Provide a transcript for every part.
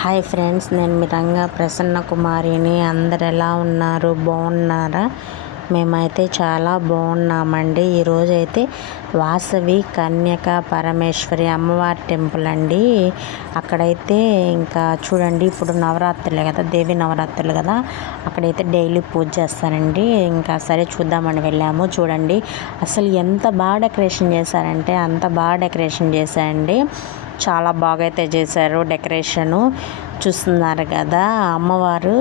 Hi friends, నేను మీ రంగా ప్రసన్న కుమారిని. అందరు ఎలా ఉన్నారు? బాగున్నారా? మేమైతే చాలా బాగున్నామండి. ఈరోజు అయితే వాసవి కన్యక పరమేశ్వరి అమ్మవారి టెంపుల్ అండి. అక్కడైతే ఇంకా చూడండి, ఇప్పుడు నవరాత్రులే కదా, దేవి నవరాత్రులు కదా, అక్కడైతే డైలీ పూజ చేస్తారండి. ఇంకా సరే చూద్దామని వెళ్ళాము. చూడండి అసలు ఎంత బాగా డెకరేషన్ చేశారంటే అంత బాగా డెకరేషన్ చేశారండి. చాలా బాగా అయితే చేశారు డెకరేషను. చూస్తున్నారు కదా, అమ్మవారు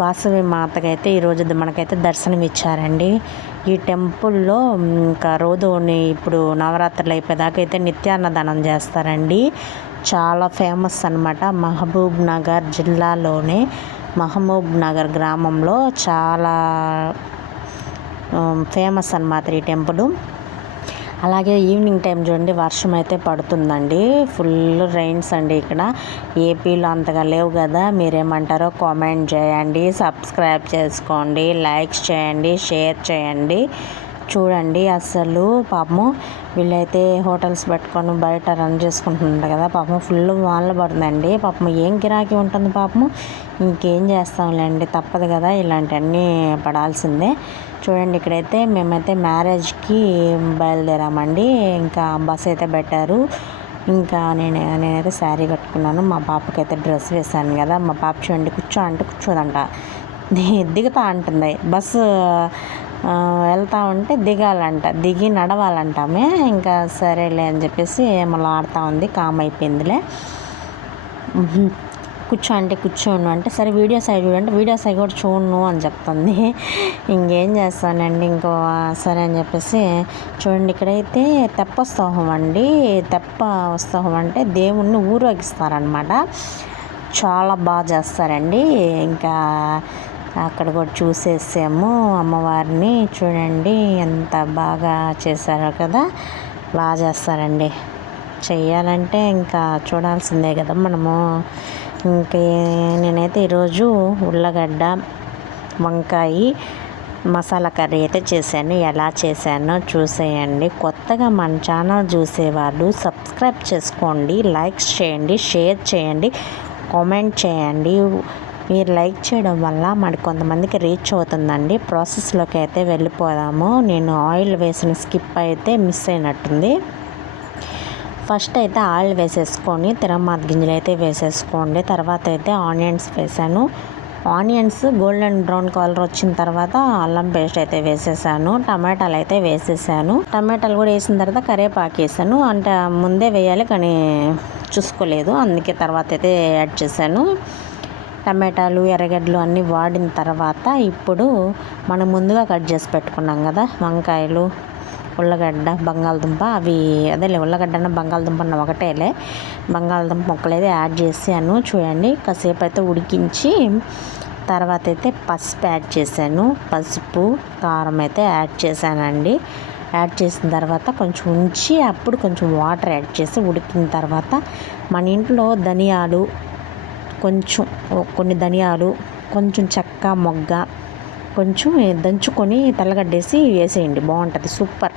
వాసవి మాతకైతే ఈరోజు మనకైతే దర్శనం ఇచ్చారండి. ఈ టెంపుల్లో ఇంకా రోజుని ఇప్పుడు నవరాత్రులు అయిపోయేదాకా అయితే నిత్యాన్నదానం చేస్తారండి. చాలా ఫేమస్ అన్నమాట. మహబూబ్ నగర్ జిల్లాలోనే మహబూబ్ నగర్ గ్రామంలో చాలా ఫేమస్ అన్నమాట ఈ టెంపుల్. అలాగే ఈవినింగ్ టైం చూడండి, వర్షం అయితే పడుతుందండి. ఫుల్ రైన్స్ అండి ఇక్కడ. ఏపీలో అంతగా లేవు కదా, మీరేమంటారో కామెంట్ చేయండి, సబ్స్క్రైబ్ చేసుకోండి, లైక్స్ చేయండి, షేర్ చేయండి. చూడండి అసలు పాపము వీళ్ళైతే హోటల్స్ పెట్టుకొని బయట రన్ చేసుకుంటున్నారు కదా, పాపం ఫుల్ వానలు పడుతుందండి. పాపం ఏం గిరాకీ ఉంటుంది పాపము. ఇంకేం చేస్తాంలేండి, తప్పదు కదా, ఇలాంటివన్నీ పడాల్సిందే. చూడండి ఇక్కడైతే మేమైతే మ్యారేజ్కి బయలుదేరామండి. ఇంకా బస్ అయితే పెట్టారు. ఇంకా నేనైతే శారీ కట్టుకున్నాను. మా పాపకైతే డ్రెస్ వేసాను కదా. మా పాప చూడండి, కూర్చో అంటే కూర్చోదంట, దిగుతా అంటుంది. బస్సు వెళ్తూ ఉంటే దిగాలంట, దిగి నడవాలంటామే. ఇంకా సరేలే అని చెప్పేసి మళ్ళీ ఆడుతూ ఉంది. కామ్ అయిపోయిందిలే. కూర్చో అంటే కూర్చోను అంటే సరే వీడియోస్ అవి చూడంటే వీడియోస్ అవి కూడా చూడను అని చెప్తుంది. ఇంకేం చేస్తానండి, ఇంకో సరే అని చెప్పేసి చూడండి ఇక్కడైతే తెప్పోత్సవం అండి. తెప్పోత్సవం అంటే దేవుణ్ణి ఊరేగిస్తారనమాట. చాలా బాగా చేస్తారండి. ఇంకా అక్కడ కూడా చూసేసాము అమ్మవారిని. చూడండి ఎంత బాగా చేశారో కదా, బాగా చేస్తారండి. చెయ్యాలంటే ఇంకా చూడాల్సిందే కదా మనము. ఇంకా నేనైతే ఈరోజు ఉల్లగడ్డ వంకాయ మసాలా కర్రీ అయితే చేశాను. ఎలా చేశానో చూసేయండి. కొత్తగా మన ఛానల్ చూసేవాళ్ళు సబ్స్క్రైబ్ చేసుకోండి, లైక్స్ చేయండి, షేర్ చేయండి, కామెంట్ చేయండి. మీరు లైక్ చేయడం వల్ల మరి కొంతమందికి రీచ్ అవుతుందండి. ప్రాసెస్లోకి అయితే వెళ్ళిపోదాము. నేను ఆయిల్ వేసిన స్కిప్ అయితే మిస్ అయినట్టుంది. ఫస్ట్ అయితే ఆయిల్ వేసేసుకొని తిరగమాత గింజలు అయితే వేసేసుకోండి. తర్వాత అయితే ఆనియన్స్ వేసాను. ఆనియన్స్ గోల్డెన్ బ్రౌన్ కలర్ వచ్చిన తర్వాత అల్లం పేస్ట్ అయితే వేసేసాను. టమాటాలు అయితే వేసేసాను. టమాటాలు కూడా వేసిన తర్వాత కరివేపాకు వేసాను. అంటే ముందే వేయాలి కానీ చూసుకోలేదు, అందుకే తర్వాత అయితే యాడ్ చేశాను. టమాటాలు ఎర్రగడ్డలు అన్నీ వాడిన తర్వాత ఇప్పుడు మనం ముందుగా కట్ చేసి పెట్టుకున్నాం కదా వంకాయలు, ఉల్లగడ్డ, బంగాళదుంప, అవి అదేలే ఉల్లగడ్డ బంగాళదుంప అన్న ఒకటేలే, బంగాళదుంప ముక్కలు అయితే యాడ్ చేసాను. చూడండి కాసేపు అయితే ఉడికించి తర్వాత అయితే పసుపు యాడ్ చేశాను. పసుపు కారం అయితే యాడ్ చేశానండి. యాడ్ చేసిన తర్వాత కొంచెం ఉంచి అప్పుడు కొంచెం వాటర్ యాడ్ చేసి ఉడికిన తర్వాత మన ఇంట్లో ధనియాలు కొన్ని ధనియాలు, కొంచెం చెక్క మొగ్గ కొంచెం దంచుకొని తెల్లగడ్డేసి వేసేయండి, బాగుంటుంది, సూపర్.